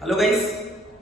Hello guys,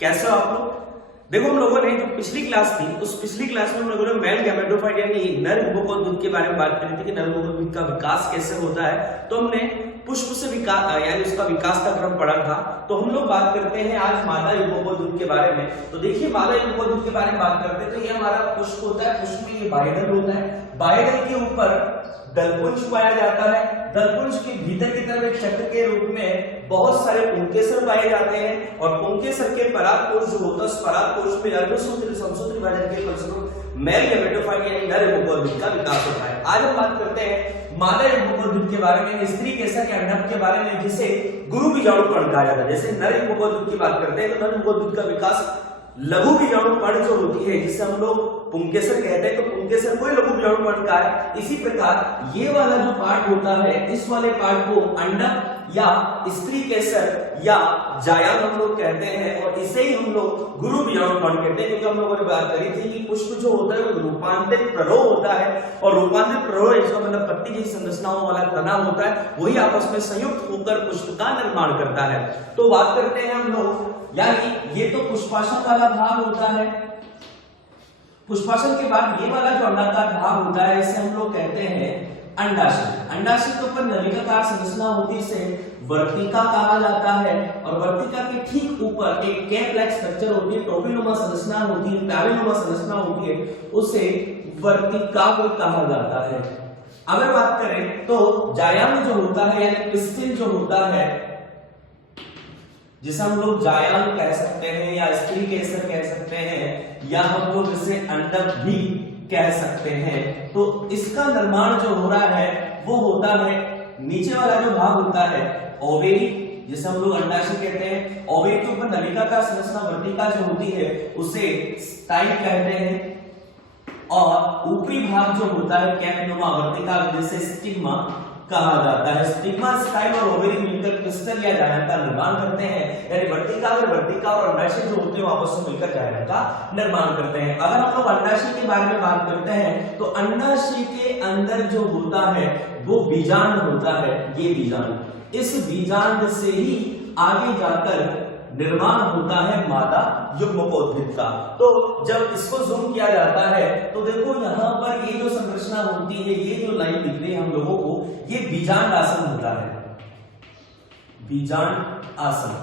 कैसे हो आप लोग। देखो, हम लोगों ने जो पिछली क्लास थी उस पिछली क्लास में हम लोगों ने मेल गैमेटोफाइट यानी नर युग्मकोद्भिद के बारे में बात करी थी कि नर युग्मकोद्भिद का विकास कैसे होता है। तो हमने पुष्प से विकास यानी उसका विकास का क्रम पढ़ा था। तो हम लोग बात करते हैं आज मादा युग्मकोद्भिद के बारे में। तो देखिए, मादा युग्मकोद्भिद के बारे में बात करते हैं तो ये हमारा पुष्प होता है। पुष्प में ये बाइडल होता है। बाइडल के ऊपर दलपुंज पाया जाता है। दलपुंज के भीतर की तरफ एक चक्र के रूप में बहुत सारे पुंकेसर पाए जाते हैं और पुंकेसर के परागकोश जो होता है उस परागकोश में अर्धसूत्री समसूत्री विभाजन के फलस्वरूप मेल गैमेटोफाइट यानी नर युग्मकोद्भिद का विकास होता है। आज हम बात करते हैं मादा युग्मकोद्भिद के बारे में, स्त्री केसर के अंडक के बारे में, जिसे गुरु बीजाणु कण कहा जाता है। जैसे नर युग्मकोद्भिद की बात करते हैं तो नर युग्मकोद्भिद का विकास लघु बीजाणु कण जो होती है जिसे हम लोग पुंकेसर कहते हैं, तो पुंकेसर कोई लघु बीजाणु कण का है। इसी प्रकार ये वाला जो पार्ट होता है इस वाले पार्ट को अंडक या स्त्री केसर या जायान हम लोग कहते हैं और इसे ही हम लोग गुरु बीजाणु कण कहते हैं। क्योंकि हम लोगों ने बात करी थी कि पुष्प जो होता है वो रूपांतरित प्ररोह होता है और रूपांतरित प्ररोह इसका मतलब पत्ती जैसी संरचनाओं वाला तना होता है, वही आपस में संयुक्त होकर पुष्प का निर्माण करता है। तो बात करते हैं हम लोग, यानी ये तो पुष्पासन वाला भाग होता है। पुष्पासन के बाद ये वाला जो अंडाकार भाग होता है इसे हम लोग कहते हैं अंडाशय। अंडाशय के ऊपर नलिकाकार संरचना होती है, इसे वर्तिका कहा जाता है और वर्तिका के ठीक ऊपर एक कैप लाइक स्ट्रक्चर होती है, टोपीनुमा संरचना होती है, प्यारेनुमा संरचना होती है, उसे वर्तिका को कहा जाता है। अगर बात करें तो जायान जो होता है यानी पिस्टिल जो होता है जिसे हम लोग जायान कह सकते हैं या स्त्री केसर कह सकते हैं या हम लोग इसे अंडक भी कह सकते हैं। तो इसका निर्माण जो हो रहा है वो होता है, नीचे वाला जो भाग होता है ओवेरी जिसे हम लोग अंडाशय कहते हैं, ओवेरी के ऊपर नलिकाकार संरचना वर्तिका जो होती है उसे स्टाइल कहते हैं और ऊपरी भाग जो होता है कैपनुमा वर्तिका जिसे स्टिग्मा कहा जाता है। स्टिग्मा, स्टाइल और ओवेरी मिलकर क्रिस्टल या जायन का निर्माण करते हैं, यानी वर्तिका और अंडाशय जो होते हैं आपस में मिलकर जायन का निर्माण करते हैं। अगर हम लोग अंडाशय के बारे में बात करते हैं तो अंडाशय के अंदर जो होता है वो बीजांड होता है। ये बीजांड, इस बीजांड से ही आगे जाकर निर्माण होता है मादा युग्मकोद्भिद का। तो जब इसको जूम किया जाता है तो देखो यहाँ पर ये जो संरचना होती है, ये जो लाइन दिख रही है हम लोगों को, ये बीजांड आसन होता है। बीजांड आसन,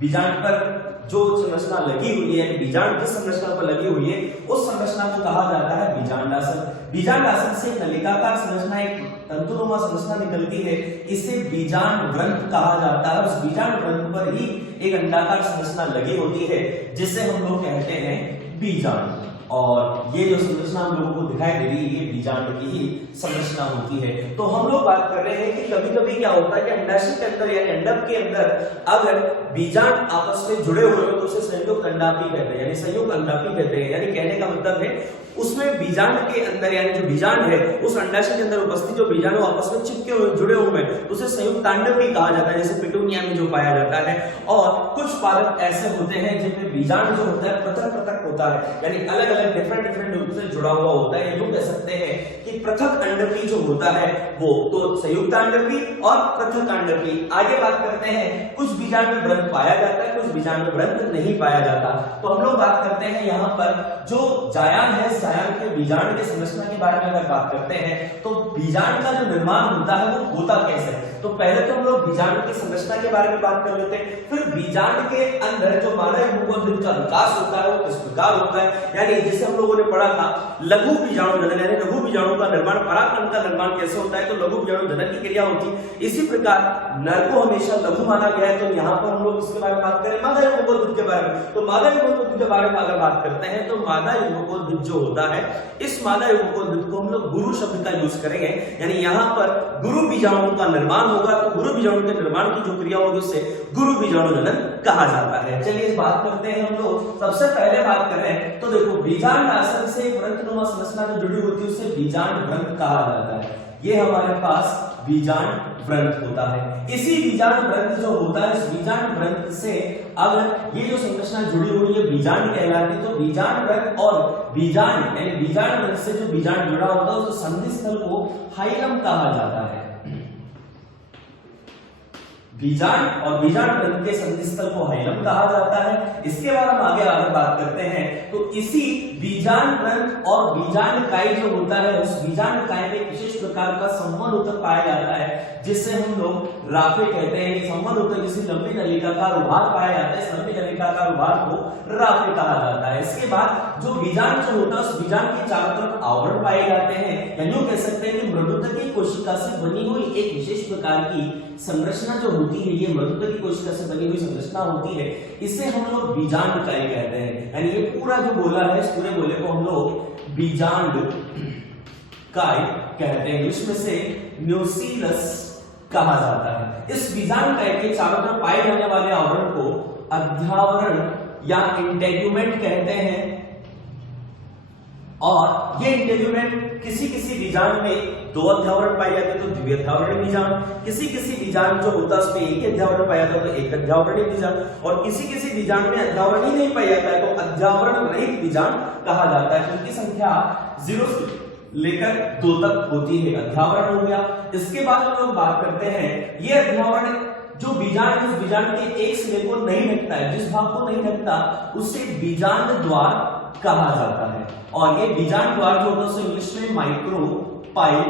बीजांड पर जो संरचना लगी हुई है, बीजांड जिस संरचना पर लगी हुई है उस संरचना को कहा जाता है बीजांडासन। बीजांडासन से नलिकाकार संरचना, एक तंतुनुमा संरचना निकलती है, इसे बीजांड ग्रंथ कहा जाता है। उस बीजांड ग्रंथ पर ही एक अंडाकार संरचना लगी होती है जिसे हम लोग कहते हैं बीजांड। और ये जो संरचना हम लोगों को दिखाई दे रही है ये बीजांड की ही संरचना होती है। तो हम लोग बात कर रहे हैं कि कभी-कभी क्या होता है कि अंडाशय के अंदर यानी अंडक के अंदर अगर बीजांड आपस में जुड़े हुए हो तो उसे संयुक्त अंडापी कहते हैं, यानी संयुक्त अंडापी कहते हैं। यानी कहने का मतलब है उसमें बीजांड के अंदर यानी जो बीजांड है उस अंडाशय के अंदर उपस्थित जो बीजाणु आपस में चिपके हुए जुड़े हुए हैं उसे संयुक्त अंडापी कहा जाता है, जैसे पिटूनिया में जो पाया जाता है। और कुछ पादप ऐसे होते हैं जिनमें बीजांड जो होता है पृथक पृथक होता है, यानी अलग अलग डिफरेंट रूप से जुड़ा हुआ होता है। ये कह सकते हैं कि पृथक अंडापी जो होता है वो तो संयुक्त अंडापी और पृथक अंडापी। आगे बात करते हैं, कुछ बीजांड में व्रंत पाया जाता है, कुछ बीजांड में व्रंत नहीं पाया जाता। तो हम लोग बात करते हैं यहाँ पर जो जायान है, जायान के बीजांड के संरचना के बारे में अगर बात करते हैं तो बीजांड का जो निर्माण होता है वो होता कैसे है। तो पहले तो हम लोग बीजांड की संरचना के बारे में बात कर लेते हैं, फिर बीजांड के अंदर जो मादा युग्मकोद्भिद का विकास होता है वो किस प्रकार होता है, यानी जिसे हम लोगों ने पढ़ा था लघु बीजाणु जनन, यानी लघु बीजाणु का निर्माण, परागकण का निर्माण कैसे होता है, तो लघु बीजाणु जनन की क्रिया होती है। इसी प्रकार नर को हमेशा लघु माना गया है। तो यहाँ पर हम लोग इसके बारे में बात करें मादा युग्मकोद्भिद के बारे में। तो मादा युग्मकोद्भिद के बारे में अगर बात करते हैं तो मादा युग्मकोद्भिद जो होता है इस मादा युग्मकोद्भिद को हम लोग गुरु शब्द का यूज करेंगे, यानी यहाँ पर गुरु बीजाणु का निर्माण होगा। तो गुरु बीजाणु के निर्माण की जो क्रिया होगी उसे गुरु बीजाणु जनन कहा जाता है। चलिए इस बात करते हैं हम लोग। सबसे पहले बात करें तो देखो बीजांड आसन से व्रंतनुमा संरचना जो जुड़ी होती है उसे बीजांड व्रंत कहा जाता है। ये हमारे पास बीजांड व्रंत होता है। इसी बीजांड व्रंत जो होता है इस बीजांड व्रंत से अगर ये जो संरचना जुड़ी हुई है बीजांड कहलाती है। तो बीजांड व्रंत और बीजांड यानी बीजांड व्रंत से जो बीजांड जुड़ा होता है उस संधि स्थल को हाइलम कहा जाता है। बीजांड और बीजांड ग्रंथ के संधिस्थल को हाइलम कहा जाता है। इसके बाद हम आगे बात करते हैं तो इसी बीजांड ग्रंथ और बीजांड काई जो होता है उस बीजांड काई में विशेष प्रकार का संवहन ऊतक पाया जाता है जिससे हम लोग राफे कहते हैं। कि संवहन ऊतक जिसे लंबी नलिकाकार उभार पाया जाता है, इस लंबी नलिकाकार उभार को राफे कहा जाता है। इसके बाद जो बीजांड जो होता है उस बीजांड के चारों तरफ आवरण पाए जाते हैं, यानी यूं कह सकते हैं कि मृदुतकी कोशिका से बनी हुई एक विशेष प्रकार की संरचना जो होती है, ये मृदुतकी कोशिका से बनी हुई संरचना होती है, इसे हम लोग बीजांड काई कहते हैं। यानी ये पूरा जो गोला है इस पूरे गोले को हम लोग बीजांड काई कहते हैं। इंग्लिश में से न्यूक्लियस कहा जाता है। इस बीजांड काई के चारों तरफ पाए जाने वाले आवरण को अध्यावरण या इंटेग्यूमेंट कहते हैं और ये इंटेग्यूमेंट किसी किसी बीजांड में दो अध्यावरण पाए जाते हैं तो द्विअध्यावरणीय बीजांड, किसी किसी बीजांड जो होता है उसमें एक अध्यावरण पाया जाता है तो एक अध्यावरणीय बीजांड और किसी किसी बीजांड में अध्यावरण ही नहीं पाया जाता है तो अध्यावरण रहित बीजांड कहा जाता है। जिनकी संख्या 0 से लेकर 2 तक होती है। अध्यावरण हो गया। इसके बाद हम लोग बात करते हैं ये अध्यावरण जो बीजांड उस बीजांड के एक सिरे को नहीं ढकता है, जिस भाग को नहीं ढकता उसे बीजांड द्वार कहा जाता है और ये बीजांड द्वार जो होता है उसे इंग्लिश में माइक्रोपाइल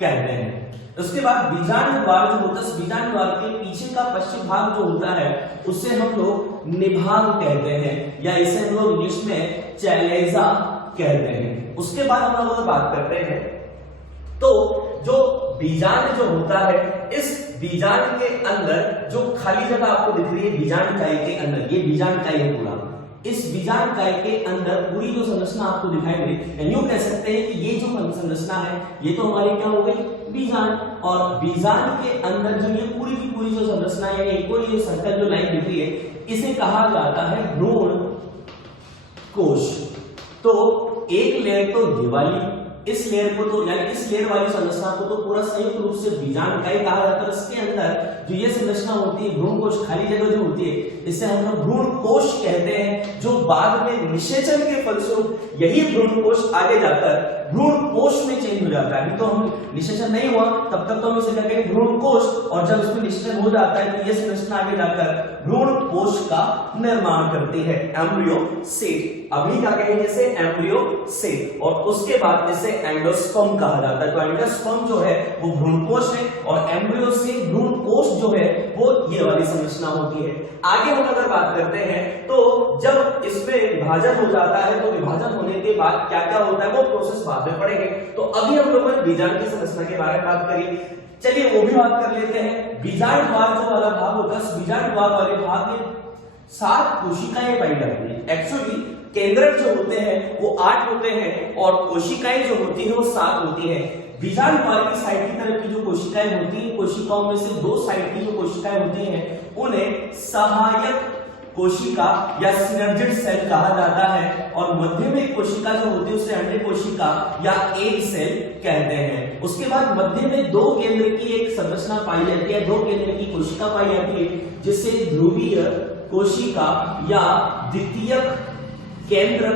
कहते हैं। उसके बाद बीजांड द्वार जो होता है बीजांड द्वार के पीछे का पश्चिम भाग जो होता है उसे हम लोग निभाग कहते हैं या इसे हम लोग इंग्लिश में चैलेजा कहते हैं। उसके बाद हम लोग बात करते हैं तो जो बीजांड जो होता है इस बीजांड के अंदर जो खाली जगह आपको दिख रही है बीजांड काई के अंदर, ये बीजांड काई है पूरा। इस बीजांड काई के अंदर पूरी जो संरचना आपको दिखाई दे, यूं कह सकते हैं कि ये जो संरचना है ये तो हमारी क्या हो गई बीजांड और बीजांड के अंदर जो ये पूरी की पूरी जो संरचना है कोई जो सर्कल जो लाइन दिख रही है इसे कहा जाता है भ्रूण कोश। तो एक लेयर तो ये वाली, इस लेयर को तो यानी इस लेयर वाली संरचना को तो पूरा संयुक्त रूप से बीजांड काई कहा जाता है। इसके अंदर जो ये संरचना होती है भ्रूण कोश खाली जगह जो होती है इसे हम लोग भ्रूण कोश कहते हैं, जो बाद में निषेचन के फलस्वरूप यही भ्रूण कोश आगे जाकर भ्रूण कोश में चेंज हो जाता है। तो हम निषेचन नहीं हुआ तब तक तो हम इसे कहते हैं भ्रूण कोश और जब इसमें निषेचन हो जाता है तो ये संरचना आगे जाकर भ्रूण कोश का निर्माण करती है, एम्ब्रियो सेट। अभी क्या कहेंगे इसे एम्ब्रियो सेट और उसके बाद इसे एंडोस्पर्म कहा जाता है। तो एंडोस्पर्म जो है वो भ्रूण कोश है और एम्ब्रियो से भ्रूण कोश जो है वो ये वाली संरचना होती है। आगे हम अगर बात करते हैं तो जब इसमें विभाजन हो जाता है तो विभाजन होने के बाद क्या क्या होता है वो प्रोसेस बाद में पढ़ेंगे। तो अभी हम लोगों ने बीजांड की संरचना के बारे में बात करी, चलिए वो भी बात कर लेते हैं। बीजांड द्वार जो वाला भाग होता है उस बीजांड द्वार वाले भाग में 7 कोशिकाएं पाई जाती है। एक्चुअली केंद्रक जो होते हैं वो 8 होते हैं और कोशिकाएं जो होती है वो 7 होती है। बीजांड द्वार की साइड की तरफ की जो कोशिकाएं होती हैं कोशिकाओं में से 2 साइड की जो कोशिकाएं होती हैं उन्हें सहायक कोशिका या सिनर्जिड सेल कहा जाता है और मध्य में कोशिका जो होती है उसे अंडे कोशिका या एग सेल कहते हैं। उसके बाद मध्य में 2 केंद्र की एक संरचना पाई जाती है, 2 केंद्र की कोशिका पाई जाती है जिसे ध्रुवीय कोशिका या द्वितीयक केंद्र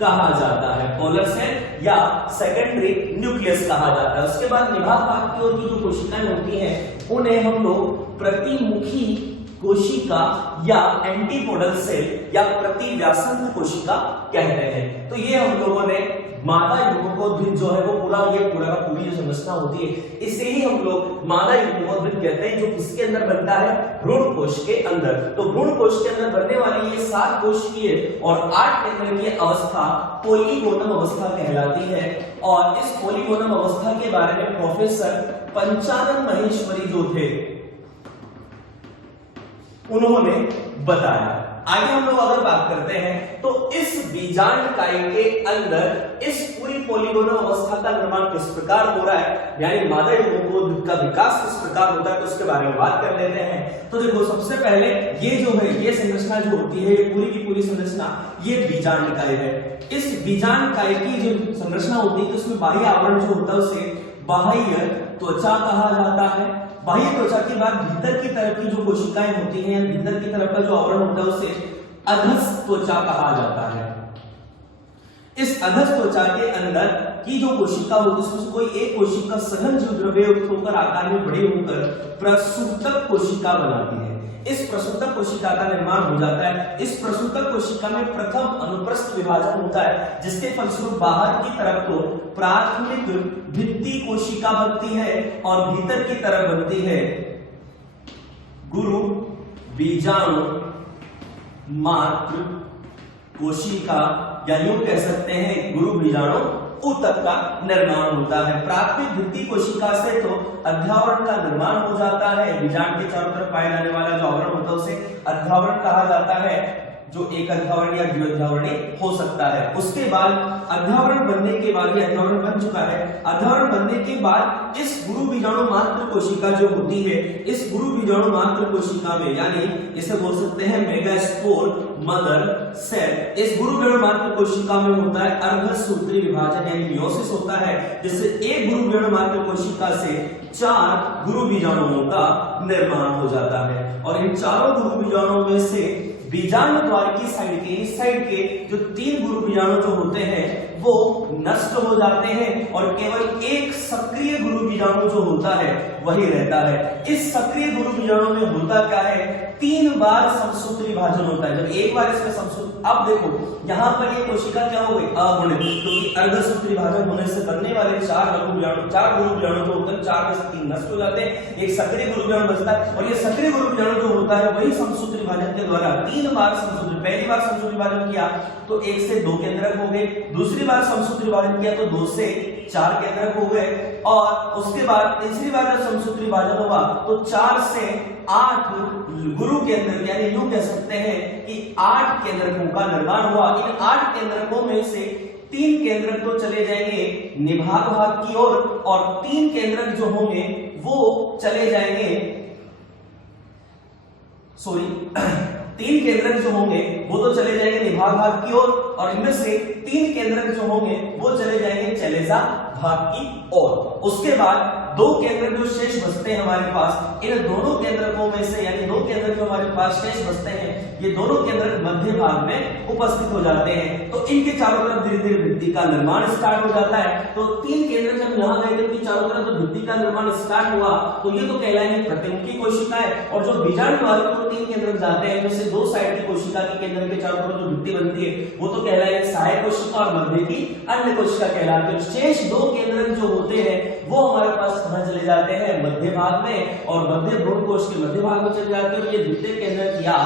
कहा जाता है, पोलर सेल या सेकेंडरी न्यूक्लियस कहा जाता है। उसके बाद निभाग भाग की ओर की जो कोशिकाएं होती हैं उन्हें हम लोग प्रतिमुखी कोशिका या एंटीपोडल सेल या प्रतिव्यासंत कोशिका कहते हैं। तो ये हम लोगों ने मादा युग्मकोद्भिद जो है वो पूरा का पूरी जो संरचना होती है इसे ही हम लोग मादा युग्मकोद्भिद कहते हैं, जो किसके अंदर बनता है भ्रूण कोश के अंदर। तो भ्रूण कोश के अंदर बनने वाली ये 7 कोशिकीय और 8 केंद्रीय अवस्था पोलीगोनम अवस्था कहलाती है और इस पोलीगोनम अवस्था के बारे में प्रोफेसर पंचानन महेश्वरी जो थे उन्होंने बताया। आगे हम लोग अगर बात करते हैं तो इस बीजांड काई के अंदर इस पूरी पोलीगोनम अवस्था का निर्माण किस प्रकार हो रहा है, यानी मादा युग्मकोद्भिद का विकास किस प्रकार होता है तो उसके बारे में बात कर लेते हैं। तो देखो सबसे पहले ये जो है ये संरचना जो होती है पूरी की पूरी संरचना ये बीजांड काई है। इस बीजांड काई की जो संरचना होती है उसमें बाह्य आवरण जो होता है उसे बाह्य त्वचा कहा जाता है। बाह्य त्वचा के बाद भीतर की तरफ की जो कोशिकाएं होती हैं भीतर की तरफ का जो आवरण होता है उसे अधस त्वचा कहा जाता है। इस अधस त्वचा के अंदर की जो कोशिका होती है उसमें से कोई एक कोशिका सघन जीव द्रव्य युक्त होकर आकार में बड़ी होकर प्रसूतक कोशिका बनाती है। इस प्रसूतक कोशिका का निर्माण हो जाता है। इस प्रसूतक कोशिका में प्रथम अनुप्रस्थ विभाजन होता है, जिसके फलस्वरूप बाहर की तरफ तो प्राथमिक भित्ति कोशिका बनती है और भीतर की तरफ बनती है गुरु बीजाणु मात्र कोशिका, या यूं कह सकते हैं गुरु बीजाणु ऊतक का निर्माण होता है। प्राथमिक भित्ति कोशिका से तो अध्यावरण का निर्माण हो जाता है। बीजांड के चारों तरफ पाए जाने वाला जो आवरण होता है उसे अध्यावरण कहा जाता है, जो एक अध्यावरण या द्विअध्यावरणी हो सकता है। उसके बाद अध्यावरण बनने के बाद, ये अध्यावरण बन चुका है, अध्यावरण बनने के बाद इस गुरु बीजाणु मात्र कोशिका जो होती है, इस गुरु बीजाणु मात्र कोशिका में, यानी इसे बोल सकते हैं मेगास्पोर मदर सेल, इस गुरु बीजाणु मात्र कोशिका में होता है अर्धसूत्री विभाजन यानी मियोसिस होता है, जिससे एक गुरु बीजाणु मात्र कोशिका से 4 गुरु बीजाणुओं का निर्माण हो जाता है। और इन चारों गुरु बीजाणुओं में से बीजाणु द्वार की साइड के, इस साइड के जो 3 गुरु बीजाणु जो होते हैं वो नष्ट हो जाते हैं और केवल एक सक्रिय गुरु बीजाणु जो होता है वही रहता है। इस सक्रिय गुरु बीजाणु में होता क्या है, 3 बार समसूत्र विभाजन होता है। जब एक बार इसका समसूत्र, अब देखो यहाँ पर ये कोशिका क्या हो गई, अगुणित, क्योंकि अर्धसूत्र विभाजन होने से बनने वाले 4 गुरु बीजाणु जो होते हैं 4 में से 3 नष्ट हो जाते हैं, एक सक्रिय गुरु बीजाणु बचता है और ये सक्रिय गुरु बीजाणु जो होता है वही समसूत्र विभाजन के द्वारा 3 बार समसूत्र, पहली बार समसूत्र विभाजन किया तो 1 से 2 केंद्रक हो गए, दूसरी बार समसूत्र विभाजन किया तो 2 से 4 केंद्रक हो गए और उसके बाद तीसरी बार जब समसूत्र विभाजन हुआ तो 4 से 8 गुरु केंद्रक, यानी यूं कह सकते हैं कि 8 केंद्रकों का निर्माण हुआ। इन 8 केंद्रकों में से 3 केंद्रक तो चले जाएंगे निभाग भाग की ओर और 3 केंद्रक जो होंगे वो चले जाएंगे, सॉरी 3 केंद्रक जो होंगे वो तो चले जाएंगे निभाग भाग की ओर और इनमें से 3 केंद्रक जो होंगे वो चले जाएंगे चलेजा भाग की ओर। उसके बाद 2 केंद्रक जो शेष बचते हैं हमारे पास, इन दोनों केंद्रकों में से, यानी 2 केंद्रक जो हमारे पास शेष बचते हैं, ये दोनों केंद्रक मध्य भाग में उपस्थित हो जाते हैं। तो इनके चारों तरफ धीरे धीरे भित्ति का निर्माण स्टार्ट हो जाता है। तो 3 केंद्रक जब यहाँ गए थे चारों तरफ तो भित्ति का निर्माण स्टार्ट हुआ तो ये तो कहलाएंगे प्रतिमुखी कोशिकाएं, और जो बीजाणु द्वार को 3 केंद्रक जाते हैं, जैसे 2 साइड की कोशिका के केंद्र के चारों तरफ जो भित्ति बनती है वो तो कहलाएंगे सहायक कोशिका और मध्य की अन्य कोशिका कहलाती है। शेष 2 केंद्रक जो होते हैं वो हमारे पास कहां चले जाते हैं, मध्य भाग में, और मध्य भ्रूण कोश के मध्य भाग में चले जाते हैं और ये द्वितीय केंद्रक या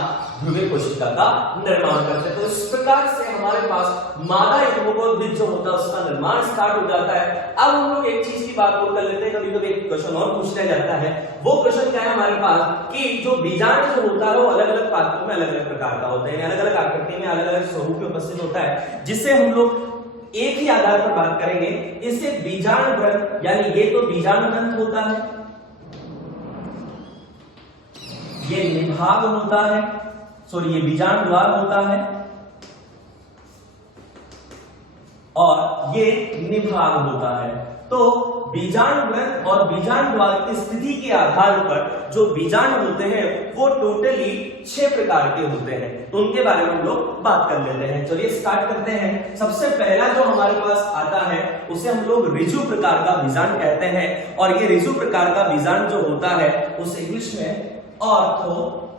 ध्रुवीय कोशिका का निर्माण करते हैं। तो इस प्रकार से हमारे पास मादा युग्मकोद्भिद जो होता है उसका निर्माण स्टार्ट हो जाता है। अब हम लोग एक चीज की बात और कर लेते हैं, कभी कभी एक क्वेश्चन और पूछा जाता है, वो क्वेश्चन क्या है हमारे पास कि जो बीजाणु जो होता है वो अलग अलग पात्रों में अलग अलग प्रकार का होता है, अलग अलग आकृति में अलग अलग स्वरूप में उपस्थित होता है, जिससे हम लोग एक ही आधार पर बात करेंगे। इससे बीजाणु ग्रंथ, यानी ये तो बीजाणु ग्रंथ होता है, ये निभाग होता है, सॉरी ये बीजाणु द्वार होता है और ये निभाग होता है। तो बीजाणु ग्रंथ और बीजाणु द्वार की स्थिति के आधार पर जो बीजाणु होते हैं वो टोटली 6 प्रकार के होते हैं, तो उनके बारे में हम लोग बात कर लेते हैं। चलिए स्टार्ट करते हैं। सबसे पहला जो हमारे पास आता है उसे हम लोग ऋजु प्रकार का बीजाणु कहते हैं, और ये ऋजु प्रकार का बीजाणु जो होता है उसे इंग्लिश में ऑर्थोट्रोपस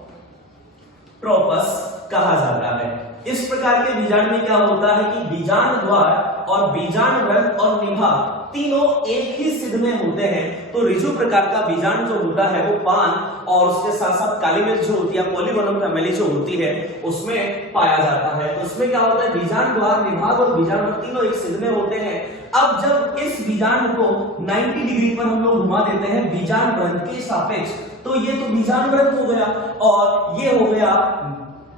कहा जाता है। इस प्रकार के बीजाणु में क्या होता है कि बीजाणु द्वार और बीजाणु ग्रंथ और निभाग तीनों एक ही सिध में होते हैं। तो ऋजु प्रकार का बीजाणु जो होता है वो पान और उसके साथ साथ काली मिर्च जो होती है, पॉलीगोनम फैमिली जो होती है, उसमें पाया जाता है। तो उसमें क्या होता है, बीजाणु द्वार, निभाग और बीजाणु तीनों एक सिध में होते हैं। अब जब इस बीजाणु को 90 डिग्री पर हम लोग घुमा देते हैं बीजाणु ग्रंथ के सापेक्ष, तो ये तो बीजाणु ग्रंथ हो गया और ये हो गया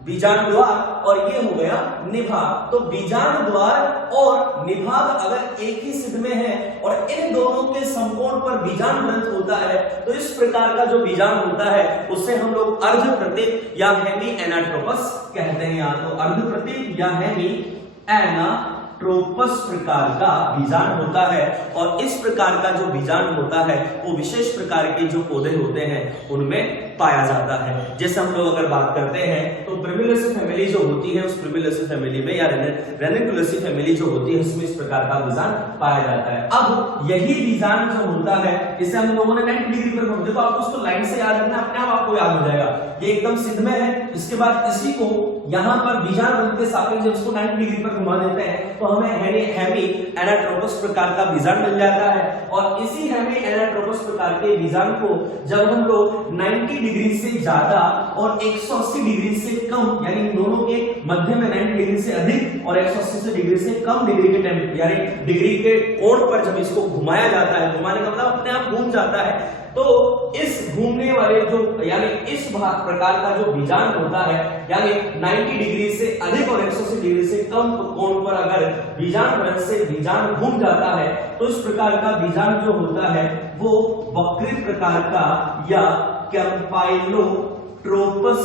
बीजाणु द्वार और ये हो गया निभाग। तो बीजाणु द्वार और निभाग अगर एक ही सिध में है और इन दोनों के समकोण पर बीजाणु ग्रंथ होता है, तो इस प्रकार का जो बीजाणु होता है उसे हम लोग अर्धप्रतीक या हेमी एनाट्रोपस कहते हैं। या तो अर्धप्रतीक या हेमी एनाट्रोपस प्रकार का बीजाणु होता है। और इस प्रकार का जो बीजाणु होता है वो विशेष प्रकार के जो पौधे होते हैं उनमें पाया जाता है। जैसे हम लोग अगर बात करते हैं तो प्रिमिलिसी फैमिली जो होती है, उस प्रिमिलिसी फैमिली में या रेनिकुलेसी फैमिली जो होती है उसमें इस प्रकार का बीजांड पाया जाता है। अब यही बीजांड जो होता है इसे हम लोगों ने 90 डिग्री पर घुमा, देखो आपको उसको लाइन से याद रखना, अपने आप आपको याद हो जाएगा। ये एकदम सिद्ध में है, इसके बाद इसी को यहां पर बीजांड बल के सापेक्ष जब इसको 90 डिग्री पर घुमा देते हैं तो हमें हेमी एनाट्रोपस प्रकार का बीजांड मिल जाता है। और इसी हेमी एनाट्रोपस प्रकार के बीजांड को जब हम लोग 90 डिग्री से ज्यादा और 180 डिग्री से कम, यानी दोनों के मध्य में 90 डिग्री से अधिक और 180 डिग्री से कम डिग्री के यानी डिग्री के कोण पर जब इसको घुमाया जाता है, घुमाने का मतलब अपने आप घूम जाता है, तो इस घूमने वाले जो यानी इस प्रकार का जो बीजांड होता है, यानी 90 डिग्री से अधिक और 180 डिग्री से कम कोण पर अगर बीजांड बल से बीजांड घूम जाता है तो इस प्रकार का बीजांड जो होता है वो वक्रित प्रकार का या कैम्पाइलोट्रोपस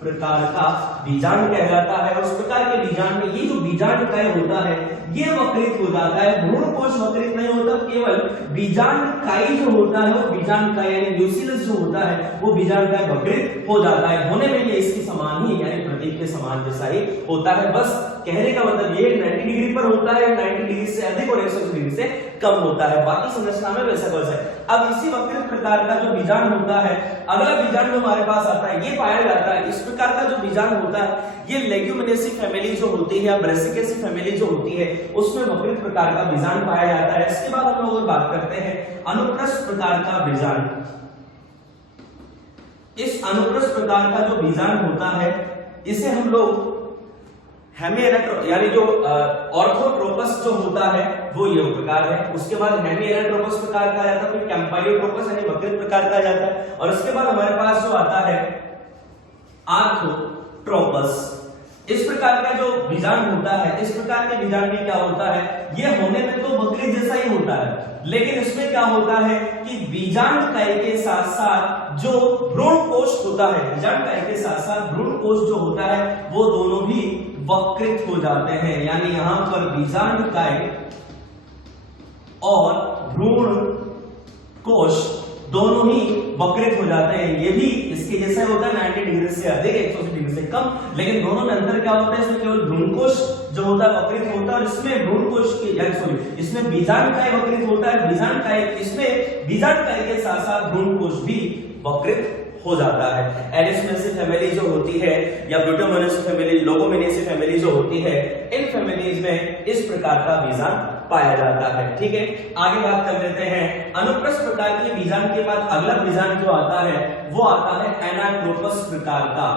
प्रकार का बीजांड कहलाता है। और उस प्रकार के बीजांड में ये जो बीजांड काय होता है ये वक्रित हो जाता है, भ्रूण कोश वक्रित नहीं होता, केवल बीजांड काय जो होता है वो बीजांड काय यानी न्यूक्लियस जो होता है वो बीजांड काय वक्रित हो जाता है। होने में ये इसके समान ही यानी प्रतीक के समान जैसा ही होता है। बस कहने का मतलब ये 90 डिग्री पर होता है, 90 डिग्री से अधिक और 180 डिग्री से कम होता है, बाकी संरचना में वैसा वैसा है। अब इसी वक्रित प्रकार का जो बीजांड होता है, अगला बीजांड जो हमारे पास आता है ये पाया जाता है, इस प्रकार का जो बीजांड होता है ये लेग्यूमिनेसी फैमिली जो होती है या ब्रेसिकेसी फैमिली जो होती है उसमें वक्रित प्रकार का बीजांड पाया जाता है। इसके बाद हम लोग बात करते हैं अनुप्रस्थ प्रकार का बीजांड। इस अनुप्रस्थ प्रकार का जो बीजांड होता है इसे हम लोग हेमी यानी जो ऑर्थोट्रोपस जो होता है वो ये प्रकार है, उसके बाद हेमी एनाट्रोपस प्रकार का आ जाता है, फिर कैम्पाइलोट्रोपस यानी वक्रित प्रकार का आ जाता है, और इसके बाद हमारे पास जो आता है आर्थोट्रोपस। इस प्रकार का जो बीजांड होता है, इस प्रकार के बीजांड में क्या होता है, ये होने में तो वक्रित जैसा ही होता है, लेकिन इसमें क्या होता है कि बीजांड काय के साथ साथ जो भ्रूण कोश होता है, बीजांड काय के साथ साथ भ्रूण कोश जो होता है वो दोनों भी वक्रित हो जाते हैं। यानी यहां पर बीजांड काय और भ्रूण कोश दोनों ही वक्रित हो जाते हैं। ये भी इसके जैसा होता है 90 डिग्री से अधिक 180 डिग्री से कम, लेकिन दोनों में अंतर क्या होता है, इसमें केवल भ्रूणकोश जो होता है वक्रित होता है और इसमें भ्रूणकोश के इसमें बीजांड काय वक्रित होता है, बीजांड काय इसमें बीजांड काय के साथ साथ भ्रूणकोश भी वक्रित हो जाता है। एलिसमेसी फैमिली जो होती है या ब्यूटामोनेसी फैमिली, लोगोमिनेसी फैमिली जो होती है, इन फैमिलीज में इस प्रकार का बीजांड पाया जाता है। ठीक है, आगे बात कर लेते हैं अनुप्रस्थ प्रकार के बीजांड के बाद अगला बीजांड जो आता है वो आता है एनाट्रोपस प्रकार का।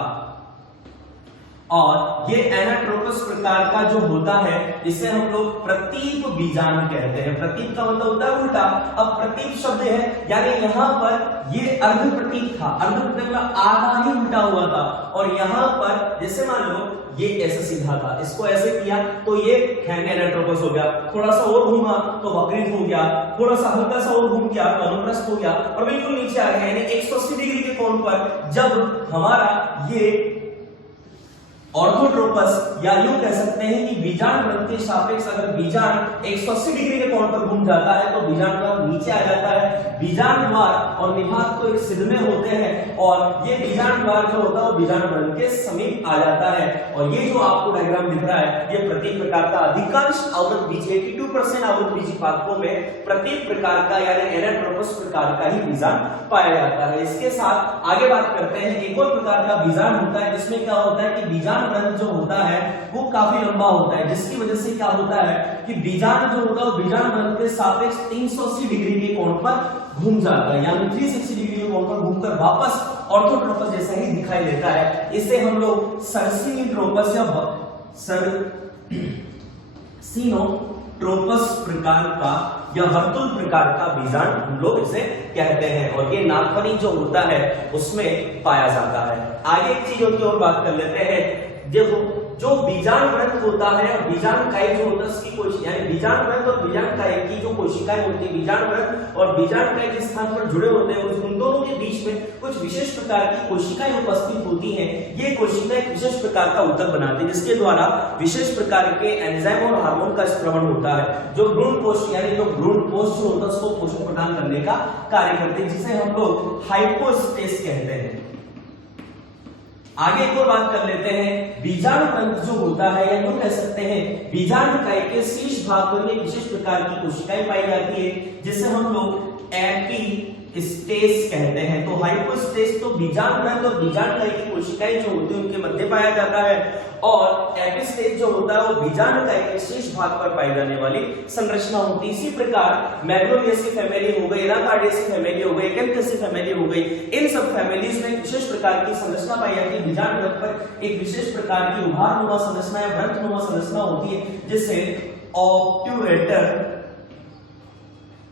और ये एनाट्रोपस प्रकार का जो होता है इसे हम लोग प्रतीप बीजांड कहते हैं। प्रतीप का मतलब होता है उल्टा। अब प्रतीप शब्द है यानी यहाँ पर ये अर्ध प्रतीक था, अर्ध प्रतीक मतलब आधा ही उल्टा हुआ था, और यहाँ पर जैसे मान लो ये ऐसे सीधा था, इसको ऐसे किया तो ये एनाट्रोपस हो गया, थोड़ा सा और घूमा तो वक्रित हो गया, थोड़ा सा हल्का सा और घूम गया तो अनुप्रस्थ हो गया, और बिल्कुल नीचे आ गया। यानी 180 डिग्री के कोण पर जब हमारा ये ऑर्थोट्रोपस या यूं कह सकते हैं कि बीजांड बल के सापेक्ष अगर बीजांड 180 डिग्री के कोण पर घूम जाता है तो बीजांड द्वार नीचे आ जाता है। बीजांड द्वार और निभाग तो एक सिद्ध में होते हैं और ये बीजांड द्वार जो होता है वो बीजांड बल के समीप आ जाता है। और ये जो आपको डायग्राम दिख रहा है ये प्रतीक प्रकार का अधिकांश आवृतबीजी 82% आवृतबीजी पादपों में प्रतीक प्रकार का यानी एनाट्रोपस प्रकार का ही बीजांड पाया जाता है। इसके साथ आगे बात करते हैं एक और प्रकार का बीजांड होता है जिसमें क्या होता है कि बीजांड रंध्र जो होता है वो काफी लंबा होता है, जिसकी वजह से क्या होता है कि बीजांड जो होता है वो बीजांड रंध्र के सापेक्ष 380 डिग्री के कोण पर घूम जाता है, यानी 360 डिग्री के कोण पर घूमकर वापस ऑर्थोट्रोपस जैसा ही दिखाई देता है। इसे हम लोग सर्सिनोट्रोपस या सर्सिनोट्रोपस प्रकार का या वर्तुल प्रकार का बीजांड हम लोग इसे कहते हैं, और ये नागफनी जो होता है उसमें पाया जाता है। आगे एक चीजों की और बात कर लेते हैं। देखो जो बीजांड व्रत होता है, बीजांड काई जो होता है उसकी कोशिका, यानी बीजांड व्रत और बीजांड काई की जो कोशिकाएं होती है, बीजांड व्रत और बीजांड काई जिस स्थान पर जुड़े होते हैं उन दोनों के बीच में कुछ विशेष प्रकार की कोशिकाएं उपस्थित होती हैं। ये कोशिकाएं एक विशेष प्रकार का ऊतक बनाती है जिसके द्वारा विशेष प्रकार के एंजाइम और हार्मोन का स्त्रवण होता है, जो भ्रूण कोश यानी जो भ्रूण कोश जो होता है उसको पोषण प्रदान करने का कार्य करते हैं, जिसे हम लोग हाइपोस्टेस कहते हैं। आगे एक और बात कर लेते हैं, बीजाणु तंत्र जो होता है या यूं कह सकते हैं बीजाणु काई के शीर्ष भाग पर एक विशेष प्रकार की कोशिकाएं पाई जाती है जिसे हम लोग एपिस्टेस कहते हैं। तो हाइपोस्टेस तो बीजाणु तंत्र और बीजाणु काई की कोशिकाएं जो होती है उनके मध्य पाया जाता है, और एपिस्टेस जो होता है वो बीजाणु काई के शीर्ष भाग पर पाई जाने वाली संरचना होती है। इसी प्रकार मैक्रोबियसी फैमिली हो गई, एनाकार्डियसी फैमिली हो गई, कैम्पसी फैमिली हो गई, इन सब फैमिलीज में एक विशेष प्रकार की संरचना पाई जाती है। बीजाणु व्रत पर एक विशेष प्रकार की उभारनुमा संरचना या व्रतनुमा संरचना होती है जिसे ऑब्ट्यूरेटर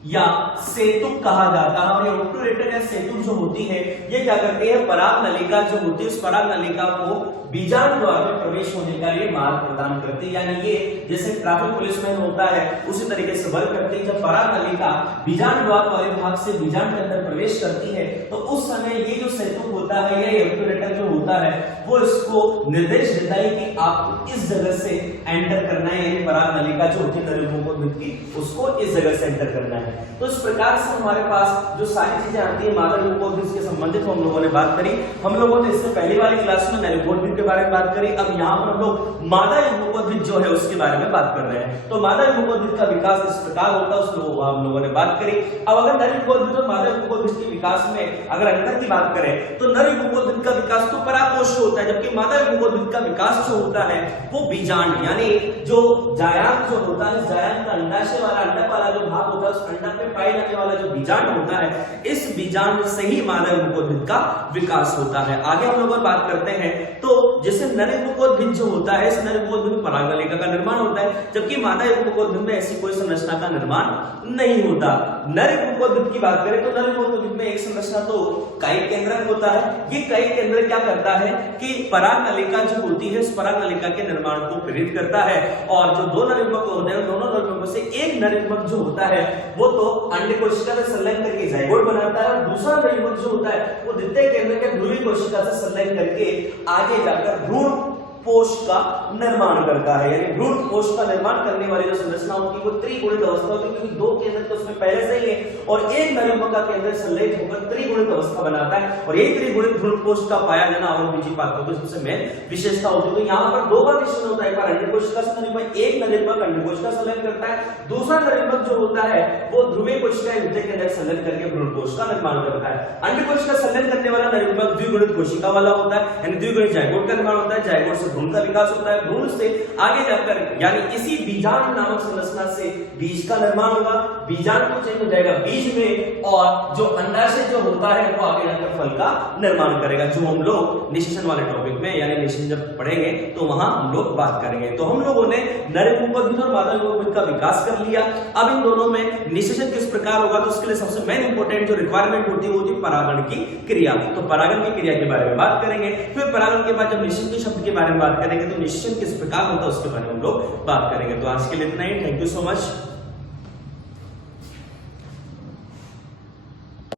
या सेतुक कहा जाता है। और ये ऑब्ट्यूरेटर या सेतुक जो होती है ये क्या करती है, पराग नलिका जो होती है उस पराग नलिका को बीजाणु द्वार में प्रवेश होने का लिए मार्ग प्रदान करती है। यानी ये जैसे ट्रैफिक पुलिसमैन होता है उसी तरीके से वर्क करती है। जब पराग नलिका बीजाणु द्वार वाले भाग से बीजाणु के अंदर प्रवेश करती है तो उस समय ये जो सेतुक होता है या ऑब्ट्यूरेटर जो होता है वो इसको निर्देश देता है कि आपको इस जगह से एंटर करना है, यानी पराग नलिका जो होती है नलिकाओं की उसको इस जगह से एंटर करना है। तो इस प्रकार से हमारे पास जो सारी चीजें आती है मादा ल्यूकोड्रिस के संबंधित हम लोगों ने बात करी। हम लोगों ने इससे पहली वाली क्लास में ल्यूकोड्रिस के बारे में बात करी। अब यहाँ पर हम लोग मादा ल्यूकोड्रिस जो है उसके बारे में बात कर रहे हैं। तो मादा ल्यूकोड्रिस का विकास इस प्रकार होता है उसको हम लोगों ने बात करी। अब अगर नर ल्यूकोड्रिस और मादा ल्यूकोड्रिस के विकास में अगर अंतर की बात करें तो नर ल्यूकोड्रिस का विकास तो परागकोश होता है, जबकि मादा ल्यूकोड्रिस का विकास जो होता है वो बीजांड यानी जो जायांग जो होता है, जायांग का अंडाशय वाला अंडक वाला जो भाग होता है उस अंडक में पाए जाने वाला जो बीजांड होता है इस बीजांड से ही मादा ल्यूकोड्रिस का विकास होता है। आगे हम लोग बात करते हैं तो जैसे नर ल्यूकोड्रिस जो होता है इस नर ल्यूकोड्रिस में पराग नलिका का निर्माण होता है, जबकि मादा ल्यूकोड्रिस में ऐसी कोई संरचना का निर्माण नहीं होता। नर ल्यूकोड्रिस की बात करें तो नर ल्यूकोड्रिस में एक संरचना तो काई केंद्रक होता है। ये काई केंद्रक क्या करता है कि पराग नलिका जो होती है इस पराग नलिका के निर्माण को प्रेरित करता है, और जो दो नरयुग्मक होते हैं दोनों नरयुग्मक से एक नरयुग्मक जो होता है वो तो अंड कोशिका से संलग्न करके जाइगोट बनाता है, और दूसरा नरयुग्मक जो होता है वो द्वितीय केंद्र के ध्रुवीय कोशिका से संलग्न करके आगे जाकर भ्रूण पोष का निर्माण करता है। यानी भ्रूण पोष का निर्माण करने वाली जो संरचना होती है वो त्रिगुणित अवस्था होती है, क्योंकि दो केंद्र तो उसमें पहले से ही है और एक नरयुग्मक का केंद्र संलग्न होकर त्रिगुणित अवस्था बनाता है, और यही त्रिगुणित भ्रूण पोष का पाया जाना और बीजी पात्र की सबसे मेन विशेषता होती है। तो यहाँ पर दो बार निश्चय होता है, एक बार अंड कोशिका से नरयुग्मक, एक नरयुग्मक अंड कोशिका संलग्न करता है, दूसरा नरयुग्मक जो होता है वो ध्रुवीय कोशिका द्वितीय केंद्र संलग्न करके भ्रूण पोष का निर्माण करता है। अंड कोशिका संलग्न करने वाला नरयुग्मक द्विगुणित कोशिका वाला होता है, यानी द्विगुणित जाइगोट का निर्माण होता है, जाइगोट से भ्रूण का विकास होता है, भ्रूण से आगे जाकर यानी इसी बीजांड नामक संरचना से बीज का निर्माण होगा, बीजांड को चेंज हो जाएगा बीज में, और जो अंडाशय जो होता है वो आगे जाकर फल का निर्माण करेगा, जो हम लोग निषेचन वाले टॉपिक में यानी निषेचन जब पढ़ेंगे तो वहां हम लोग बात करेंगे। तो हम लोगों ने नर ल्यूकोड्रिस और मादा ल्यूकोड्रिस का विकास कर लिया। अब इन दोनों में निषेचन किस प्रकार होगा तो उसके लिए सबसे मेन इंपॉर्टेंट जो रिक्वायरमेंट होती है वो होती है परागण की क्रिया। तो परागण की क्रिया के बारे में बात करेंगे, फिर परागण के बाद जब निषेचन के शब्द के बारे में बात करेंगे तो निषेचन किस प्रकार होता है उसके बारे में हम लोग बात करेंगे। तो आज के लिए इतना ही। Thank you so much.